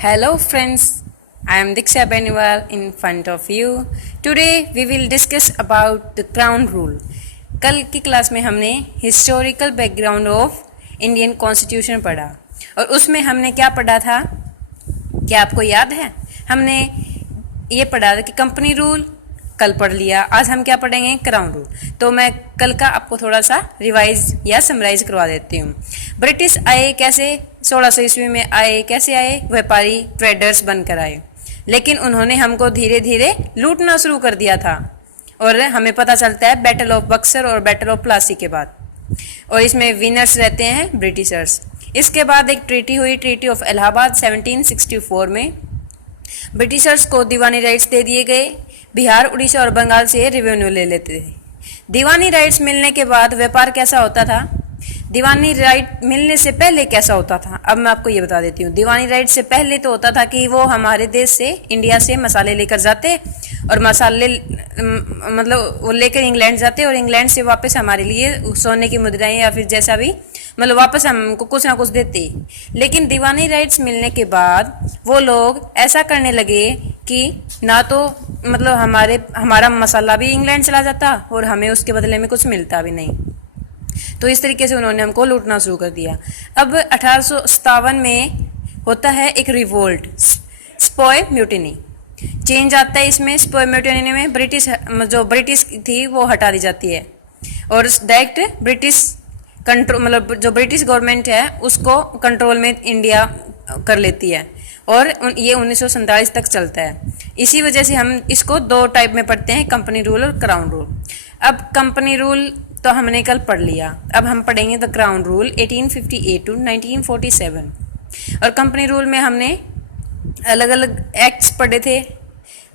Hello friends, I am Diksha Beniwal in front of you. Today we will discuss about the crown rule. कल की class में हमने historical background of Indian constitution पढ़ा और उसमें हमने क्या पढ़ा था, क्या आपको याद है? हमने ये पढ़ा था कि कंपनी रूल कल पढ़ लिया, आज हम क्या पढ़ेंगे? Crown rule. तो मैं कल का आपको थोड़ा सा रिवाइज या समराइज करवा देती हूँ। ब्रिटिश आए कैसे? 1600 ईस्वी में आए। कैसे आए? व्यापारी ट्रेडर्स बनकर आए, लेकिन उन्होंने हमको धीरे धीरे लूटना शुरू कर दिया था और हमें पता चलता है बैटल ऑफ बक्सर और बैटल ऑफ प्लासी के बाद, और इसमें विनर्स रहते हैं ब्रिटिशर्स। इसके बाद एक ट्रीटी हुई, ट्रीटी ऑफ इलाहाबाद 1764 में। ब्रिटिशर्स को दीवानी राइट्स दे दिए गए, बिहार, उड़ीसा और बंगाल से रेवेन्यू ले लेते थे। दीवानी राइट्स मिलने के बाद व्यापार कैसा होता था? दीवानी राइट मिलने से पहले कैसा होता था, अब मैं आपको ये बता देती हूँ। दीवानी राइट से पहले तो होता था कि वो हमारे देश से, इंडिया से मसाले लेकर जाते और मसाले मतलब वो लेकर इंग्लैंड जाते और इंग्लैंड से वापस हमारे लिए सोने की मुद्राएं या फिर जैसा भी मतलब वापस हमको कुछ ना कुछ देते। लेकिन दीवानी राइट्स मिलने के बाद वो लोग ऐसा करने लगे कि ना तो मतलब हमारा मसाला भी इंग्लैंड चला जाता और हमें उसके बदले में कुछ मिलता भी नहीं। तो इस तरीके से उन्होंने हमको लूटना शुरू कर दिया। अब 1857 में होता है एक रिवोल्ट, स्पॉय म्यूटिनी। चेंज आता है इसमें। स्पॉय म्यूटिनी में ब्रिटिश थी वो हटा दी जाती है और डायरेक्ट ब्रिटिश कंट्रोल, मतलब जो ब्रिटिश गवर्नमेंट है उसको कंट्रोल में इंडिया कर लेती है और ये 1947 तक चलता है। इसी वजह से हम इसको दो टाइप में पढ़ते हैं, कंपनी रूल और क्राउन रूल। अब कंपनी रूल तो हमने कल पढ़ लिया, अब हम पढ़ेंगे द क्राउन रूल 1858 टू 1947। और कंपनी रूल में हमने अलग अलग एक्ट्स पढ़े थे।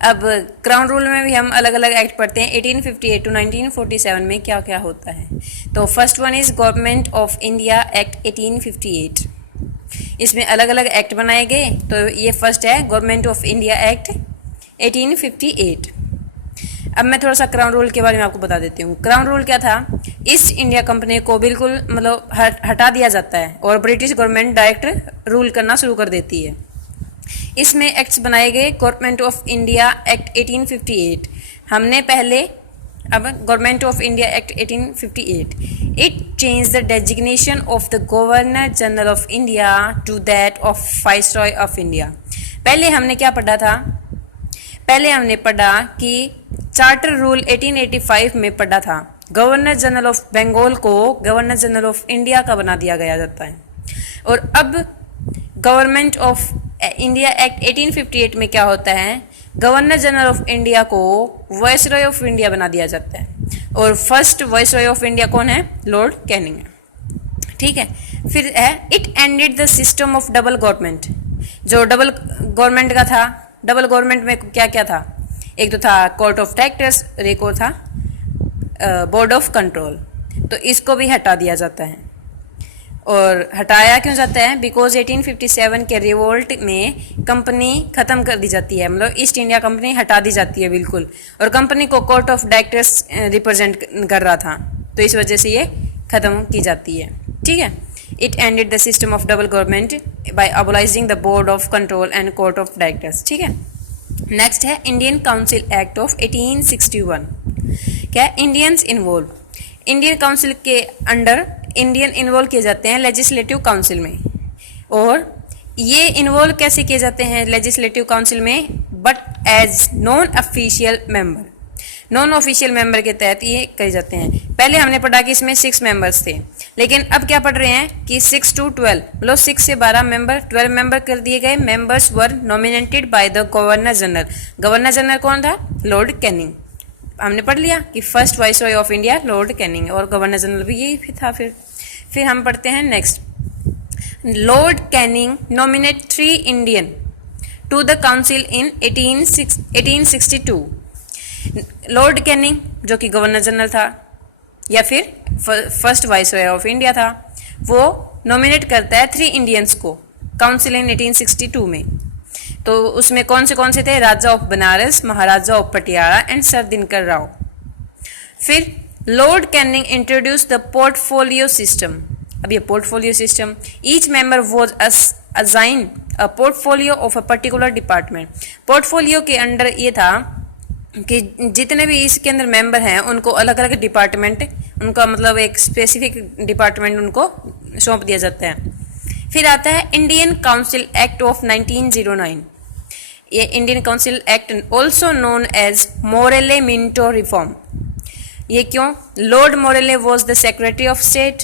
अब क्राउन रूल में भी हम अलग अलग एक्ट पढ़ते हैं। 1858 टू 1947 में क्या क्या होता है? तो first one is government of India act 1858। इसमें अलग अलग एक्ट बनाए गए, तो ये फर्स्ट है गवर्नमेंट ऑफ इंडिया एक्ट 1858। अब मैं थोड़ा सा क्राउन रूल के बारे में आपको बता देती हूँ। क्राउन रूल क्या था? ईस्ट इंडिया कंपनी को बिल्कुल मतलब हटा दिया जाता है और ब्रिटिश गवर्नमेंट डायरेक्ट रूल करना शुरू कर देती है। इसमें एक्ट्स बनाए गए। गवर्नमेंट ऑफ इंडिया एक्ट 1858 हमने पहले, अब government of India act 1858 it change the designation of the governor general of India to that of viceroy of India. पहले हमने क्या पढ़ा था? पहले हमने पढ़ा कि चार्टर रूल 1885 में पढ़ा था, गवर्नर जनरल ऑफ बंगाल को गवर्नर जनरल ऑफ इंडिया का बना दिया गया जाता है। और अब गवर्नमेंट ऑफ इंडिया एक्ट 1858 में क्या होता है? गवर्नर जनरल ऑफ इंडिया को वाइसरॉय ऑफ इंडिया बना दिया जाता है और फर्स्ट वाइसरॉय ऑफ इंडिया कौन है? लॉर्ड कैनिंग है। ठीक है। फिर है it ended the system of double government. जो डबल गवर्नमेंट का था, डबल गवर्नमेंट में क्या क्या था? एक तो था कोर्ट ऑफ डायरेक्टर्स और एक और था बोर्ड ऑफ कंट्रोल। तो इसको भी हटा दिया जाता है। और हटाया क्यों जाता है? बिकॉज 1857 के रिवोल्ट में कंपनी खत्म कर दी जाती है, मतलब ईस्ट इंडिया कंपनी हटा दी जाती है बिल्कुल, और कंपनी को कोर्ट ऑफ डायरेक्टर्स रिप्रेजेंट कर रहा था, तो इस वजह से ये खत्म की जाती है। ठीक है। It ended the system of double government by abolishing the board of control and court of directors. ठीक है। नेक्स्ट है इंडियन काउंसिल एक्ट ऑफ 1861। क्या? Indians involve. इंडियन काउंसिल के अंडर इंडियन इन्वॉल्व किए जाते हैं लेजिस्लेटिव काउंसिल में। और ये इन्वॉल्व कैसे किए जाते हैं लेजिस्लेटिव काउंसिल में? But as non official member. Non official member के तहत ये करे जाते हैं। पहले हमने पढ़ा कि इसमें 6 मेंबर्स थे, लेकिन अब क्या पढ़ रहे हैं कि 6 to 12, मतलब 6 से 12 मेंबर, 12 मेंबर कर दिए गए। Members were nominated by the governor general. Governor general कौन था? Lord Canning. हमने पढ़ लिया कि first viceroy of India lord Canning और गवर्नर जनरल भी यही था। फिर हम पढ़ते हैं next. Lord Canning nominate 3 Indian to the council in 1862। Lord Canning जो कि गवर्नर जनरल था या फिर फर्स्ट वाइसरॉय ऑफ इंडिया था, वो नॉमिनेट करता है 3 इंडियंस को काउंसिल इन 1862 में। तो उसमें कौन से थे? Raja of Benares, Maharaja of Patiala and Sir Dinkar Rao. फिर Lord Canning introduce the portfolio system. अब ये portfolio system, each member was assign a portfolio of a particular department. Portfolio के अंडर ये था कि जितने भी इसके अंदर मेंबर हैं उनको अलग अलग डिपार्टमेंट, उनका मतलब एक स्पेसिफिक डिपार्टमेंट उनको सौंप दिया जाता है। फिर आता है इंडियन काउंसिल एक्ट ऑफ 1909। ये Indian council act also known as Morley Minto reform. ये क्यों? Lord Morley was the secretary of state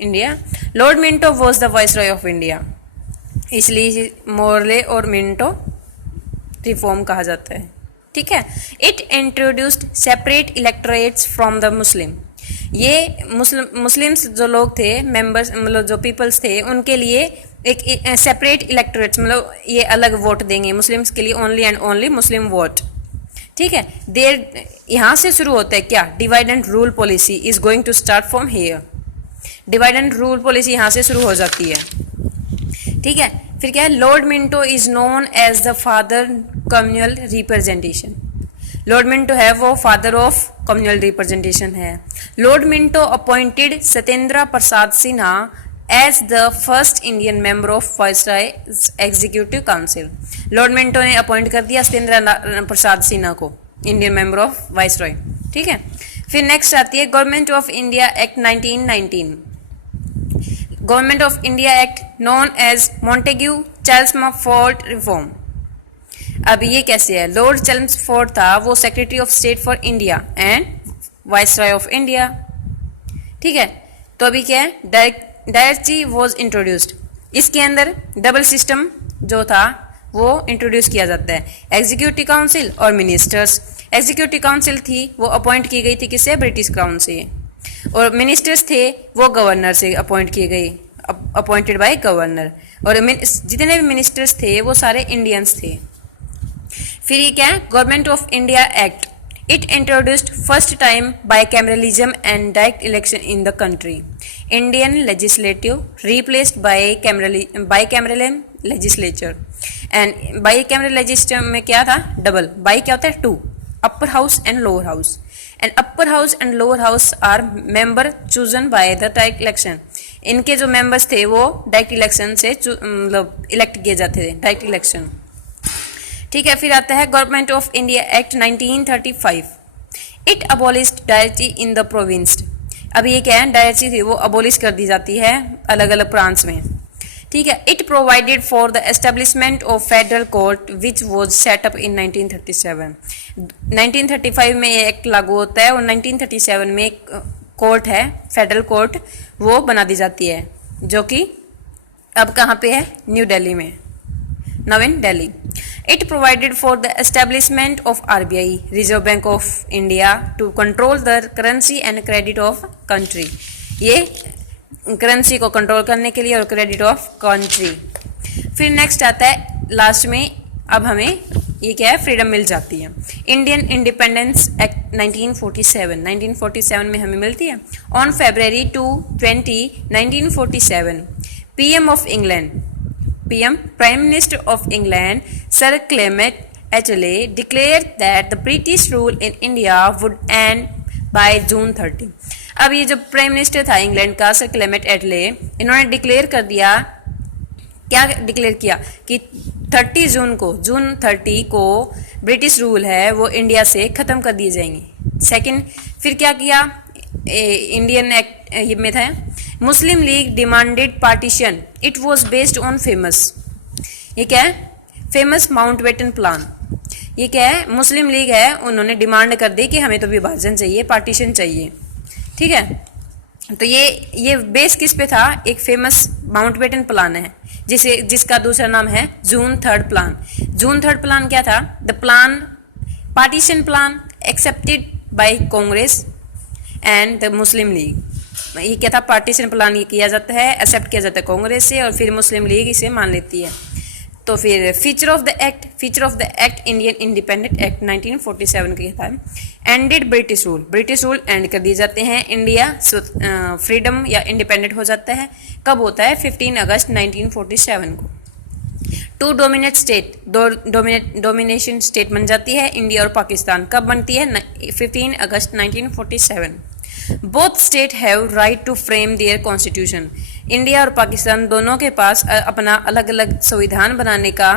India, Lord Minto was the viceroy of India, इसलिए मोरेले और मिंटो रिफॉर्म कहा जाता है। ठीक है। It introduced separate electorates from the Muslim. ये मुस्लिम्स जो लोग थे, मेंबर्स मतलब जो पीपल्स थे, उनके लिए एक सेपरेट इलेक्टोरेट्स मतलब ये अलग वोट देंगे मुस्लिम्स के लिए, only and only Muslim vote. ठीक है। देर यहाँ से शुरू होता है क्या? Divide and rule policy is going to start from here. Divide and rule policy यहाँ से शुरू हो जाती है। ठीक है। फिर क्या है? Lord Minto is known as the father communal representation. Lord Minto है वो फादर ऑफ कम्युनल रिप्रेजेंटेशन है। Lord Minto appointed Satyendra Prasad Sinha as the first Indian member of viceroy executive council. Lord Minto ने अपॉइंट कर दिया सत्येंद्र प्रसाद सिन्हा को इंडियन मेंबर ऑफ वाइसरॉय। ठीक है। फिर नेक्स्ट आती है government of India act 1919। Government of India act known as Montagu Chelmsford reform. अब ये कैसे है? लॉर्ड चेल्मस्फोर्ड था वो secretary of state for India and viceroy of India. ठीक है। तो अभी क्या है? डायरेक्टरी वॉज इंट्रोड्यूस्ड। इसके अंदर डबल सिस्टम जो था वो इंट्रोड्यूस किया जाता है, एग्जीक्यूटिव काउंसिल और मिनिस्टर्स। एग्जीक्यूटिव काउंसिल थी वो अपॉइंट की गई थी किससे? ब्रिटिश क्राउन से, और मिनिस्टर्स थे वो गवर्नर से अपॉइंट किए गए, अपॉइंटेड बाय गवर्नर। और जितने भी मिनिस्टर्स थे वो सारे इंडियंस थे। फिर ये क्या है? Government of India act. It introduced first time bicameralism and direct election in the country. Indian legislative replaced bicameral legislature. And bicameral legislature में क्या था? डबल। बाई क्या होता है? Two. Upper house and lower house. And upper house and lower house are member chosen by the direct election. इनके जो members थे वो डायरेक्ट इलेक्शन से मतलब इलेक्ट किए जाते थे, डायरेक्ट इलेक्शन। ठीक है। फिर आता है government of India act 1935। It abolished directory in the province. अब ये क्या है? डायरेक्टरी थी वो अबॉलिश कर दी जाती है अलग अलग प्रांत में। ठीक है। It provided for the establishment of federal court which was set up in 1937। 1935 में ये एक्ट लागू होता है और 1937 में एक कोर्ट है, फेडरल कोर्ट, वो बना दी जाती है, जो कि अब कहाँ पे है? न्यू दिल्ली में, now in Delhi. It provided for the establishment of RBI, Reserve Bank of India, to control the currency and credit of country. ये करेंसी को कंट्रोल करने के लिए और क्रेडिट ऑफ कंट्री। फिर नेक्स्ट आता है लास्ट में, अब हमें ये क्या है? फ्रीडम मिल जाती है। Indian independence act 1947। 1947 में हमें मिलती है। On February 2, 1947 PM of England, PM, Prime Minister of England, Sir Clement Attlee, declared that the British rule in India would end by June 30. अब ये जो प्राइम मिनिस्टर था इंग्लैंड का, सर क्लेमेंट एटले, इन्होंने डिक्लेयर कर दिया, क्या डिक्लेयर किया कि 30 को ब्रिटिश रूल है वो इंडिया से ख़त्म कर दिए जाएंगे। सेकंड, फिर क्या किया? इंडियन एक्ट ये में था, Muslim League demanded partition. It was based on famous, ये क्या है? Famous Mountbatten plan. ये क्या है? मुस्लिम लीग है, उन्होंने डिमांड कर दी कि हमें तो विभाजन चाहिए, पार्टीशन चाहिए। ठीक है। तो ये बेस किस पे था? एक फेमस माउंटबेटन प्लान है जिसका दूसरा नाम है जून 3 प्लान। जून 3 प्लान क्या था? The plan, partition plan accepted by Congress and the Muslim league. ये क्या था? पार्टीशन प्लान ये किया जाता है, एक्सेप्ट किया जाता है कांग्रेस से, और फिर मुस्लिम लीग इसे मान लेती है। तो फिर feature of the act Indian independent act 1947 के था, एंडेड ब्रिटिश रूल एंड कर दिए जाते हैं। इंडिया फ्रीडम या इंडिपेंडेंट हो जाता है। कब होता है? 15 अगस्त 1947 को। Two dominate state, domination state बन जाती है इंडिया और पाकिस्तान। कब बनती है? 15 अगस्त 1947। Both state have right to frame their constitution. India और पाकिस्तान दोनों के पास अपना अलग अलग संविधान बनाने का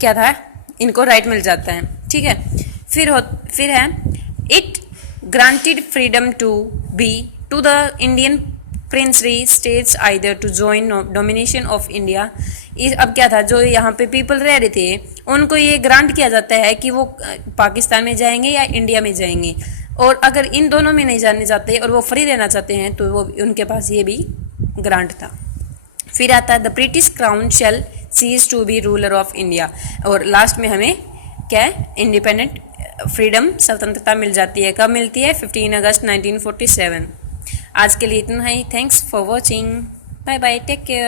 क्या था, इनको राइट मिल जाता है। ठीक है, फिर है it granted freedom to be to the Indian princely states either to join domination of India. अब क्या था, जो यहाँ पे पीपल रह रहे थे उनको ये ग्रांट किया जाता है कि वो पाकिस्तान में जाएंगे या इंडिया में जाएंगे, और अगर इन दोनों में नहीं जाने चाहते और वो फ्री रहना चाहते हैं तो वो उनके पास ये भी ग्रांट था। फिर आता है the British crown shall cease to be ruler of India, और लास्ट में हमें क्या है, इंडिपेंडेंट फ्रीडम स्वतंत्रता मिल जाती है। कब मिलती है? 15 अगस्त 1947। आज के लिए इतना ही। Thanks for watching. Bye bye, take care.